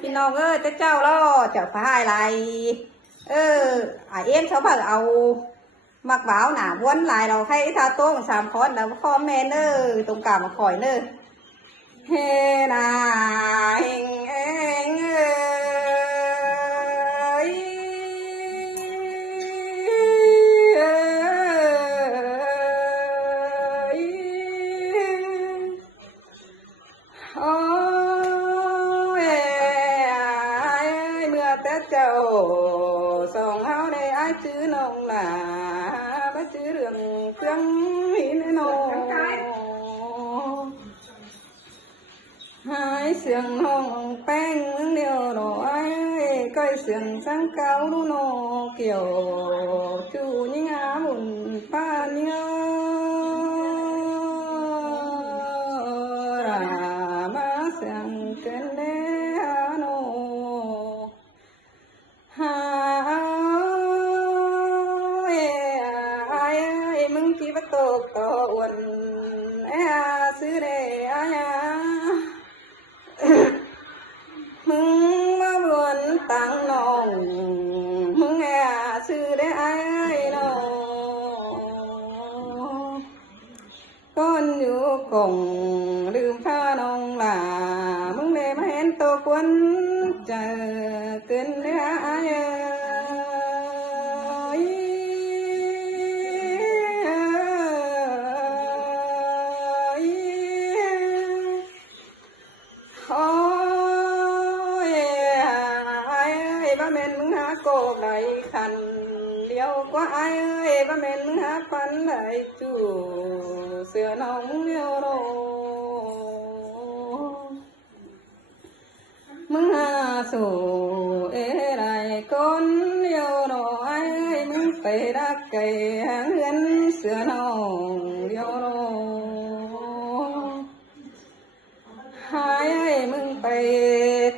พี่น้องแต่เจ้าล่อเจ้าพายไรเอ็นเขาพาเอามักบ่าวหนาวนหลายเราให้ทาโต้ง3คอนแล้วพ่อแม่ตรงกลางมาคอยเฮนาเฮงเจ้าส่งเฮาได้อ้ายชื่อน้องหลาบ่ชื่อเรื่องเครื่องหินน้องหายเสียงน้องแป้งเดียวหน่อยก้อยเสียงสังเก่าดูโนเกี่ยวจูยิ่งอาบุญป้าเนี่ยรามาเสียงเกินตกต่อวันซื้อได้มึงมาบวนตังน้องมึงซื้อได้น้องก้อนอยู่กงลืมผ้าน้องหลามึงได้มาเห็นตัวควนเจอเกินได้บ่แม่นมึงหาโกบได้คันเดียวกว่าบ่แม่นมึงหาปันได้จู่เสื้อน้องเดียวโลมึงหาสู่ได้คนเดียวโลมึงไปรักไก่หาเงินเสื้อน้องเดียวโลหายมึงไป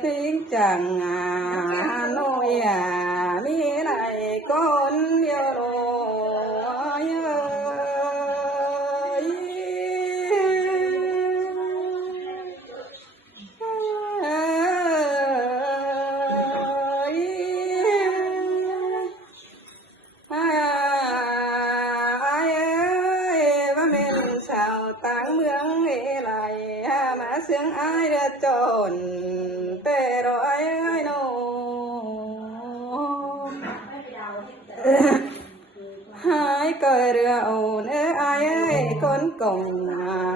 ทิ้งจังน้อยมีไหนคนเดียวโลชาวต่างเมืองไหลมาเสียงอ้ายจนแต่รอโนหายเกิดเรือเอาคนกง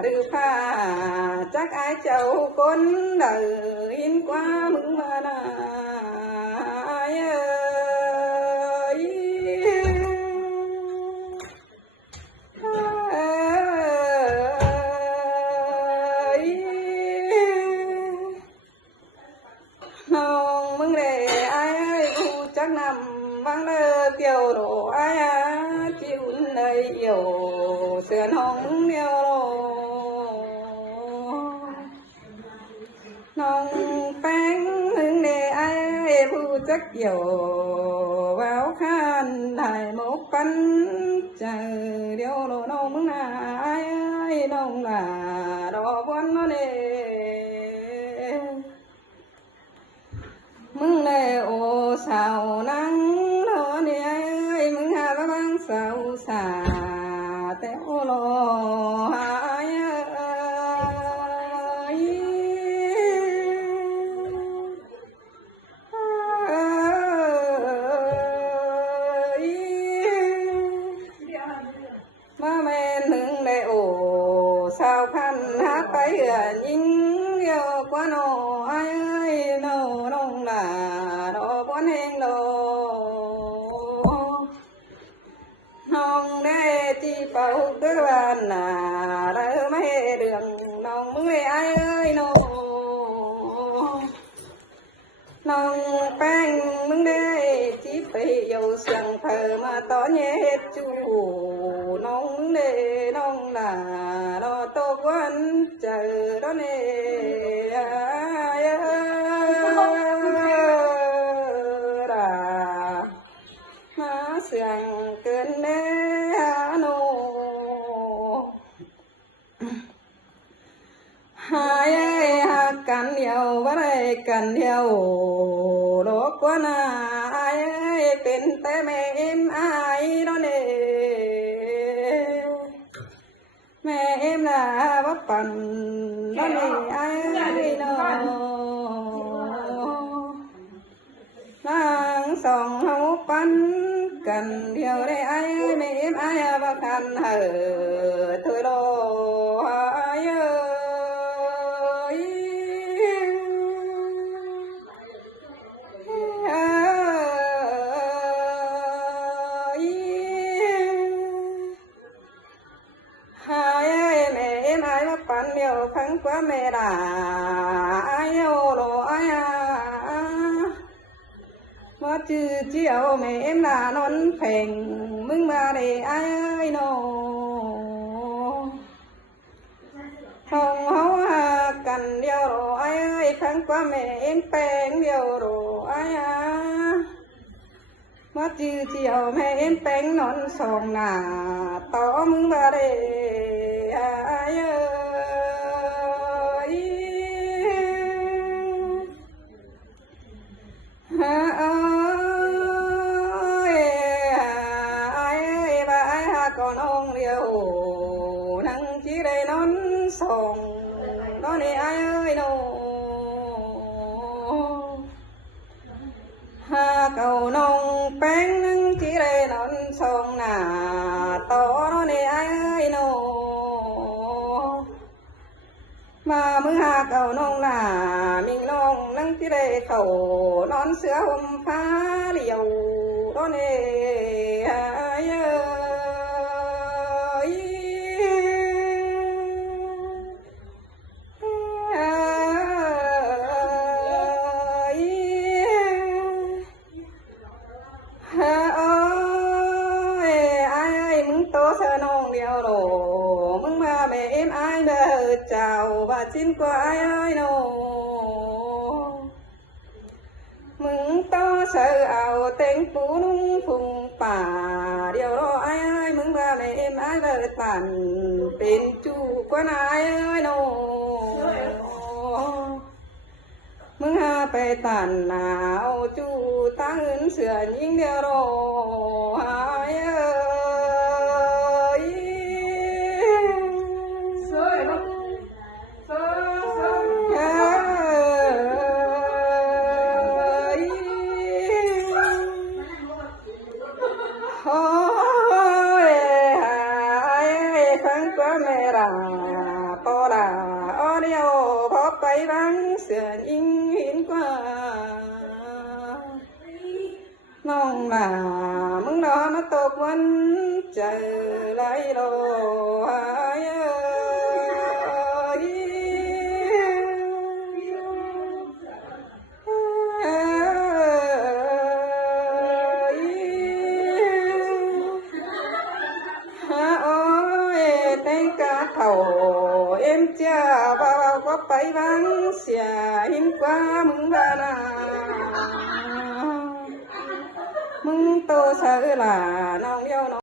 หรือผ้าจักเจ้าคนเดินกว่ามึงมานาน้องมึงเลยกูจักนำวังเกี่ยวโรจิ้วเลยเอี่ยวเสือน้องเดียวโรน้องแป้งมึงเลยผู้จักเกี่ยวว้าวขันได้หมกปันเจอเดียวโรน้องมึงน้องรอบวันนั่นเองมึงเลยโอ้สาวนั่งรอเนี่ยมึงหาบ้างสาวสาแต่โอ้รอหายมาแม่นึงเลยโอ้สาวพันหาไปยิ่งเดียวกว่าน้อยน้องหลารอบวันแห่งโลน้องได้ที่เป่าเดือนได้ไม่เรื่องน้องมึงน้องแป้งมึงได้ที่ไปอยู่เสียงเธอมาต่อเย็ดจูน้องน้องหลารอตกวันเจอรอมาเสียงเกินโน หายหักกันเดียวบ่ได้กันเดี ดียวโลกกว่านาไอ้เป็นแต่แม่เอ็มไอ้ดอนแม่เอ็มล่ะว่าปั่นดอนไอ้นอนางสองเฮาปั่นกันเดียวได้ไอ้แม่เอ็มไอ้ว่าคันเหอเธอโลปั่นเดียวพังกว่าแม่ด่าไอ้โอโลไอ้ว่าจื้อเจียวแม่เอ็มด่านอนเพ่งมึงมาได้ไอ้โนห้องเฮาหากันเดียวโลไอ้พังกว่าแม่เอ็มแปลงเดียวโลไอ้ว่าจื้อเจียวแม่เอ็มแปลงนอนสองหน้าต่อมึงมาได้còn ông liều nắng chỉ đây nón sòng đó này ai ơi đâu ha cầu nông bén nắng chỉ đây nón sòng nà to đó này ai ơi đâu mà mưa hà cầu nông là mình nông nắng chỉ đây khẩu nón sữa hôm phá liều đó này ai ơi mẹ em ai bờ chào và xin qua ai ơi nô mừng to sợ ảo tên phú nung phùngป่า điều đó ai mừng ba mẹ em ai bờ tàn tên chu quan ai ơi nô mừng ha pe tàn nào chu ta hứng sửa những điều đó ai ơi to là ở đeo bóp bay bắn sửa in hiến qua nông là mừng đó nó tốt vẫn chờ lại đồ ai thầu em cha bao có phải vắng xà hiếm qua mừng ba na mừng tô sợ là nông yêu